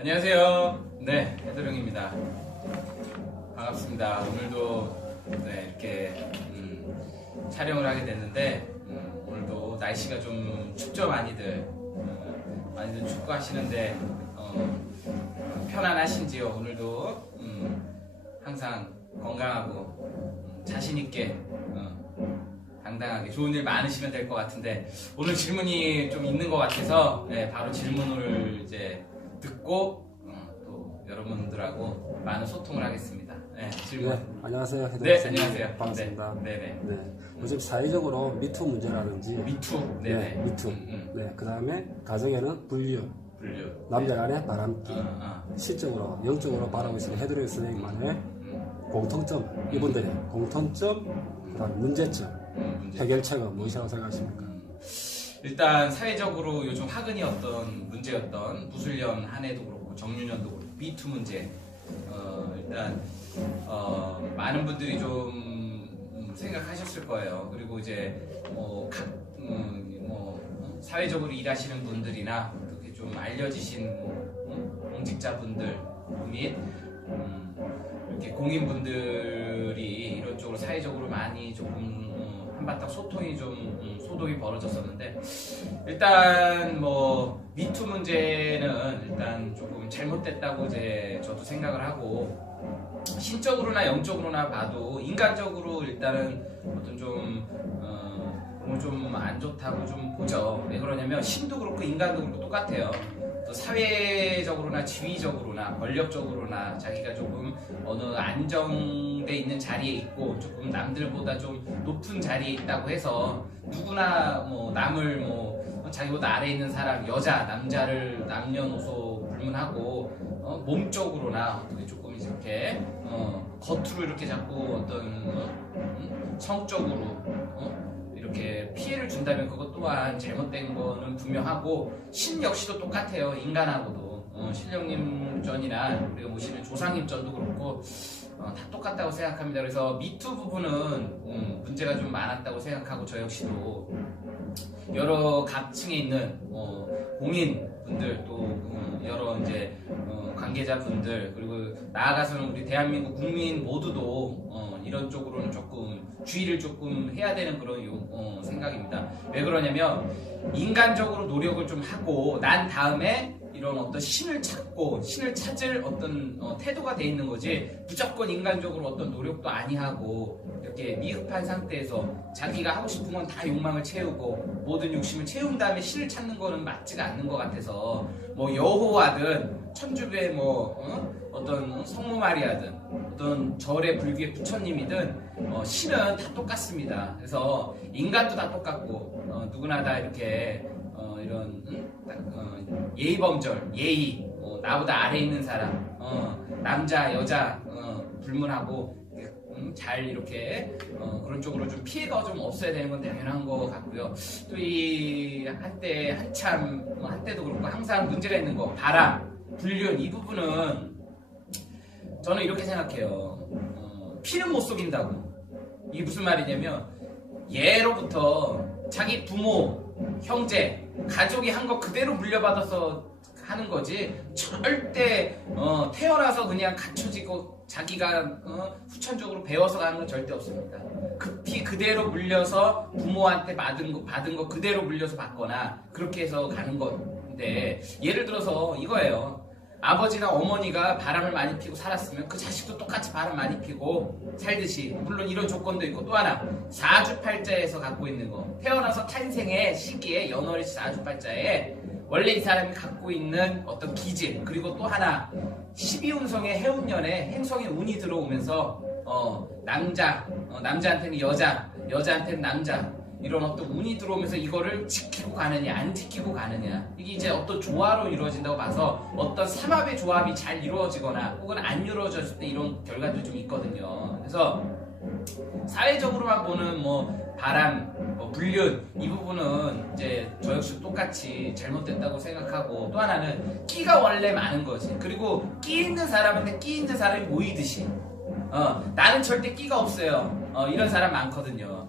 안녕하세요. 네, 해도령입니다. 반갑습니다. 오늘도 이렇게 촬영을 하게 됐는데 오늘도 날씨가 좀 춥죠, 많이들. 많이들 춥고 하시는데 편안하신지요? 오늘도 항상 건강하고 자신 있게 당당하게 좋은 일 많으시면 될 것 같은데 오늘 질문이 좀 있는 것 같아서 바로 질문을 이제 듣고 또 여러분들하고 많은 소통을 하겠습니다. 질문. 네, 안녕하세요. 네, 안녕하세요. 반갑습니다. 네네. 네, 요즘 사회적으로 미투 문제라든지 미투. 네네. 네, 미투. 네, 그 다음에 가정에는 불륜, 남자 간의 바람기, 시적으로, 영적으로 바라고 있는 해드릴 선생님만의 공통점, 이분들의 공통점, 그다음 문제점, 해결책은 무엇이라고 생각하십니까? 일단 사회적으로 요즘 화근이었던 문제였던 무술년 한 해도 그렇고 정유년도 그렇고 미투 문제 일단 많은 분들이 좀 생각하셨을 거예요. 그리고 이제 사회적으로 일하시는 분들이나 어떻게 좀 알려지신 공직자분들 및 이렇게 공인분들이 이런 쪽으로 사회적으로 많이 조금 한바탕 소통이 좀 소동이 벌어졌었는데 일단 미투 문제는 일단 조금 잘못됐다고 이제 저도 생각을 하고 신적으로나 영적으로나 봐도 인간적으로 일단은 어떤 좀 안 좋다고 좀 보죠. 왜 그러냐면 신도 그렇고 인간도 그렇고 똑같아요. 또 사회적으로나 지위적으로나 권력적으로나 자기가 조금 어느 안정돼 있는 자리에 있고 조금 남들보다 좀 높은 자리에 있다고 해서 누구나 남을 자기보다 아래에 있는 사람 여자 남자를 남녀노소 불문하고 몸적으로나 어떻게 조금 이렇게 겉으로 이렇게 자꾸 어떤 성적으로 이렇게 피해를 준다면 그것 또한 잘못된 거는 분명하고 신 역시도 똑같아요. 인간하고도 신령님 전이나 우리가 모시는 조상님 전도 그렇고 다 똑같다고 생각합니다. 그래서 미투 부분은 문제가 좀 많았다고 생각하고 저 역시도 여러 각층에 있는 공인분들 또 여러 이제 관계자분들 그리고 나아가서는 우리 대한민국 국민 모두도 이런 쪽으로는 조금 주의를 조금 해야 되는 그런 생각입니다. 왜 그러냐면 인간적으로 노력을 좀 하고 난 다음에 이런 어떤 신을 찾고 신을 찾을 어떤 태도가 돼 있는 거지 무조건 인간적으로 어떤 노력도 아니하고 이렇게 미흡한 상태에서 자기가 하고 싶은 건 다 욕망을 채우고 모든 욕심을 채운 다음에 신을 찾는 거는 맞지가 않는 것 같아서 여호와든 천주교의 어떤 성모 마리아든 어떤 절의 불교의 부처님이든 신은 다 똑같습니다. 그래서 인간도 다 똑같고 누구나 다 이렇게 이런 예의범절, 예의, 나보다 아래에 있는 사람, 남자, 여자 불문하고 잘 이렇게 그런 쪽으로 좀 피해가 좀 없어야 되는 건 당연한 것 같고요. 또 이 한때도 그렇고 항상 문제가 있는 거 바람, 불륜 이 부분은 저는 이렇게 생각해요. 피는 못 속인다고. 이게 무슨 말이냐면 예로부터 자기 부모, 형제, 가족이 한 거 그대로 물려받아서 하는 거지 절대 태어나서 그냥 갖춰지고 자기가 후천적으로 배워서 가는 건 절대 없습니다. 그 피 그대로 물려서 부모한테 받은 거 그대로 물려서 받거나 그렇게 해서 가는 건데 예를 들어서 이거예요. 아버지나 어머니가 바람을 많이 피고 살았으면 그 자식도 똑같이 바람 많이 피고 살듯이 물론 이런 조건도 있고 또 하나 사주팔자에서 갖고 있는 거 태어나서 탄생의 시기에 연월일 사주팔자에 원래 이 사람이 갖고 있는 어떤 기질 그리고 또 하나 12운성의 해운년에 행성의 운이 들어오면서 남자한테는 여자 여자한테는 남자 이런 어떤 운이 들어오면서 이거를 지키고 가느냐 안 지키고 가느냐 이게 이제 어떤 조화로 이루어진다고 봐서 어떤 삼합의 조합이 잘 이루어지거나 혹은 안 이루어졌을 때 이런 결과도 좀 있거든요. 그래서 사회적으로만 보는 바람, 불륜 이 부분은 이제 저 역시 똑같이 잘못됐다고 생각하고 또 하나는 끼가 원래 많은 거지. 그리고 끼 있는 사람한테 끼 있는 사람이 모이듯이 나는 절대 끼가 없어요. 이런 사람 많거든요.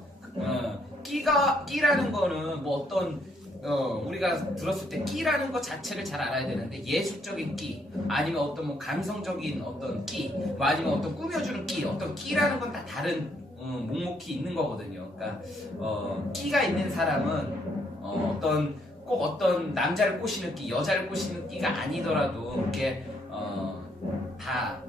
끼라는 거는 어떤 우리가 들었을 때 끼라는 것 자체를 잘 알아야 되는데 예술적인 끼 아니면 어떤 뭐 감성적인 어떤 끼 뭐 아니면 어떤 꾸며주는 끼 어떤 끼라는 건 다 다른 묵묵히 있는 거거든요. 그러니까 끼가 있는 사람은 꼭 어떤 남자를 꼬시는 끼 여자를 꼬시는 끼가 아니더라도 이렇게 다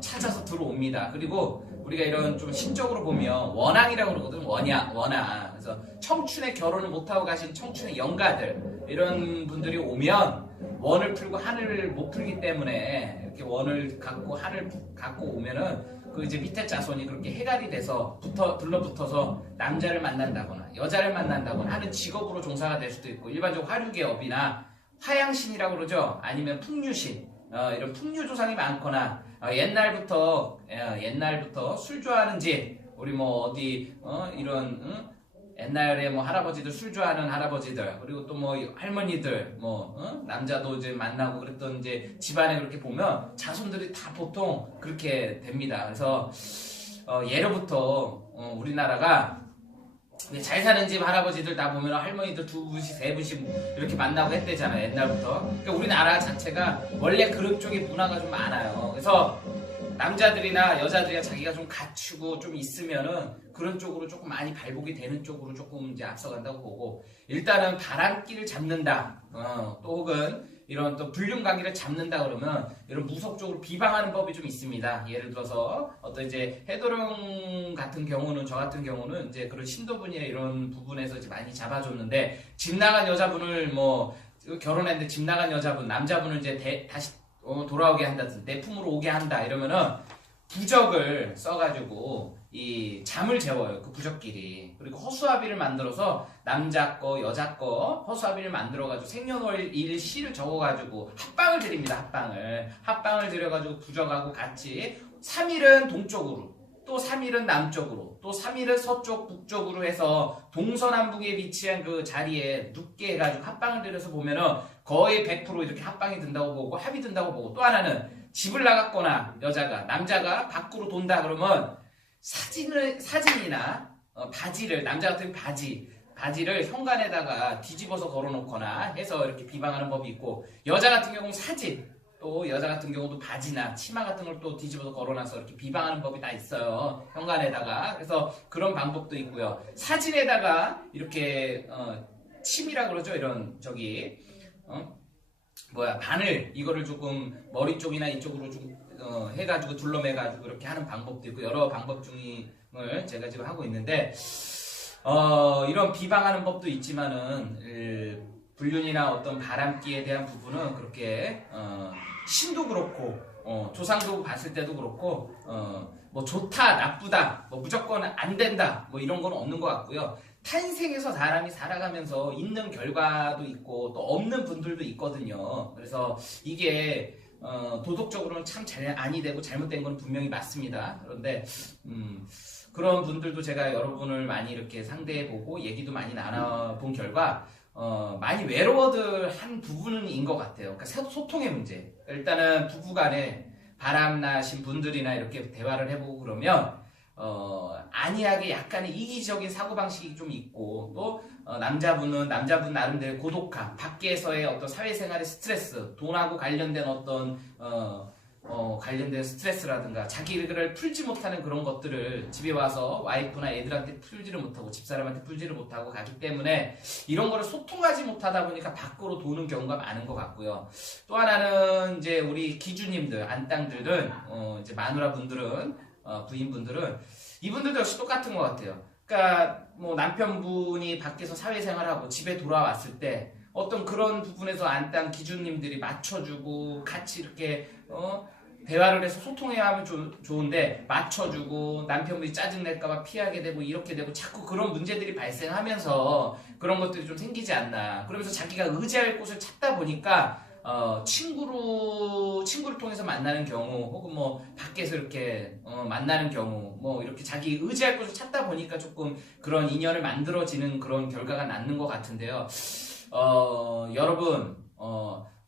찾아서 들어옵니다. 그리고 우리가 이런 좀 신적으로 보면 원앙이라고 그러거든. 원앙. 그래서 청춘에 결혼을 못하고 가신 청춘의 영가들 이런 분들이 오면 원을 풀고 한을 못 풀기 때문에 이렇게 원을 갖고 한을 갖고 오면은 그 이제 밑에 자손이 그렇게 해갈이 돼서 들러붙어서 남자를 만난다거나 여자를 만난다거나 하는 직업으로 종사가 될 수도 있고 일반적으로 화류계업이나 화양신이라고 그러죠. 아니면 풍류신 이런 풍류조상이 많거나 옛날부터 술 좋아하는 집 우리 뭐 어디 이런 옛날에 뭐 할아버지들 술 좋아하는 할아버지들 그리고 또 뭐 할머니들 남자도 이제 만나고 그랬던 이제 집안에 그렇게 보면 자손들이 다 보통 그렇게 됩니다. 그래서 예로부터 우리나라가 잘 사는 집 할아버지들 다 보면 할머니들 2분씩 3분씩 이렇게 만나고 했대잖아요. 옛날부터. 그러니까 우리나라 자체가 원래 그런 쪽의 문화가 좀 많아요. 그래서 남자들이나 여자들이나 자기가 좀 갖추고 좀 있으면은 그런 쪽으로 조금 많이 발복이 되는 쪽으로 조금 이제 앞서간다고 보고 일단은 바람기를 잡는다. 또 혹은 이런 또 불륜관계를 잡는다 그러면 이런 무속적으로 비방하는 법이 좀 있습니다. 예를 들어서 어떤 이제 해도령 같은 경우는 저 같은 경우는 이제 그런 신도분이나 이런 부분에서 이제 많이 잡아줬는데 집 나간 여자분을 뭐 결혼했는데 집 나간 여자분 남자분을 이제 다시 돌아오게 한다든지 내 품으로 오게 한다 이러면은 부적을 써가지고 이 잠을 재워요. 그 부적끼리. 그리고 허수아비를 만들어서 남자 거 여자 거 허수아비를 만들어가지고 생년월일 시를 적어가지고 합방을 드립니다. 합방을 드려가지고 부적하고 같이 3일은 동쪽으로 또 3일은 남쪽으로 또 3일은 서쪽 북쪽으로 해서 동서남북에 위치한 그 자리에 눕게 해가지고 합방을 들여서 보면은 거의 100% 이렇게 합방이 든다고 보고 합이 든다고 보고 또 하나는 집을 나갔거나 남자가 밖으로 돈다 그러면 사진이나 바지를 남자 같은 바지를 현관에다가 뒤집어서 걸어놓거나 해서 이렇게 비방하는 법이 있고 여자 같은 경우는 또 여자 같은 경우도 바지나 치마 같은 걸 또 뒤집어서 걸어놔서 이렇게 비방하는 법이 다 있어요. 현관에다가. 그래서 그런 방법도 있고요. 사진에다가 이렇게 침이라 그러죠. 이런 바늘 이거를 조금 머리 쪽이나 이쪽으로 좀 해가지고 둘러매가지고 이렇게 하는 방법도 있고 여러 방법 중을 제가 지금 하고 있는데 이런 비방하는 법도 있지만은 불륜이나 어떤 바람기에 대한 부분은 그렇게 신도 그렇고 조상도 봤을 때도 그렇고 뭐 좋다 나쁘다 뭐 무조건 안 된다 뭐 이런 건 없는 것 같고요. 탄생에서 사람이 살아가면서 있는 결과도 있고 또 없는 분들도 있거든요. 그래서 이게 도덕적으로는 참 아니 되고 잘못된 건 분명히 맞습니다. 그런데 그런 분들도 제가 여러분을 많이 이렇게 상대해보고 얘기도 많이 나눠본 결과 많이 외로워들 한 부분인 것 같아요. 그러니까 소통의 문제. 일단은 부부간에 바람나신 분들이나 이렇게 대화를 해보고 그러면 안이하게 약간의 이기적인 사고방식이 좀 있고 또 남자분 나름대로 고독함 밖에서의 어떤 사회생활의 스트레스 돈하고 관련된 어떤 관련된 스트레스라든가 자기를 풀지 못하는 그런 것들을 집에 와서 와이프나 애들한테 풀지를 못하고 집사람한테 풀지를 못하고 가기 때문에 이런 거를 소통하지 못하다 보니까 밖으로 도는 경우가 많은 것 같고요. 또 하나는 이제 우리 기주님들 안땅들은 이제 마누라분들은 부인분들은 이분들도 역시 똑같은 것 같아요. 그러니까 뭐 남편분이 밖에서 사회생활하고 집에 돌아왔을 때 어떤 그런 부분에서 안땅 기주님들이 맞춰주고 같이 이렇게 대화를 해서 소통해야 하면 좋은데 맞춰주고 남편분이 짜증낼까봐 피하게 되고 이렇게 되고 자꾸 그런 문제들이 발생하면서 그런 것들이 좀 생기지 않나. 그러면서 자기가 의지할 곳을 찾다 보니까 친구를 통해서 만나는 경우 혹은 뭐 밖에서 이렇게 만나는 경우 뭐 이렇게 자기 의지할 곳을 찾다 보니까 조금 그런 인연을 만들어지는 그런 결과가 낳는 것 같은데요. 여러분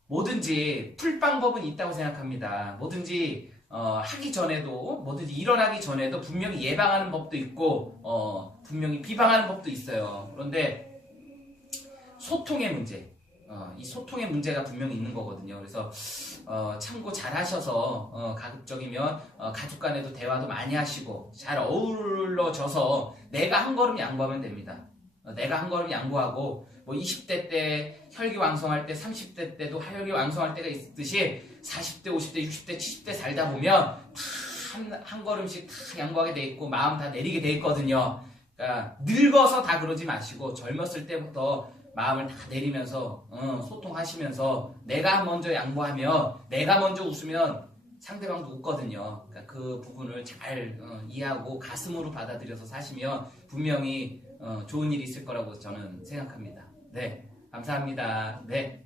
뭐든지 풀 방법은 있다고 생각합니다. 뭐든지 하기 전에도 뭐든지 일어나기 전에도 분명히 예방하는 법도 있고 분명히 비방하는 법도 있어요. 그런데 소통의 문제. 이 소통의 문제가 분명히 있는 거거든요. 그래서 참고 잘 하셔서 가급적이면 가족 간에도 대화도 많이 하시고 잘 어우러져서 내가 한 걸음 양보하면 됩니다. 내가 한 걸음 양보하고 뭐 20대 때 혈기왕성할 때 30대 때도 혈기왕성할 때가 있듯이 40대, 50대, 60대, 70대 살다 보면 다 한 걸음씩 다 양보하게 돼 있고 마음 다 내리게 돼 있거든요. 그러니까 늙어서 다 그러지 마시고 젊었을 때부터 마음을 다 내리면서 소통하시면서 내가 먼저 양보하면 내가 먼저 웃으면 상대방도 웃거든요. 그러니까 그 부분을 잘 이해하고 가슴으로 받아들여서 사시면 분명히 좋은 일이 있을 거라고 저는 생각합니다. 네, 감사합니다. 네.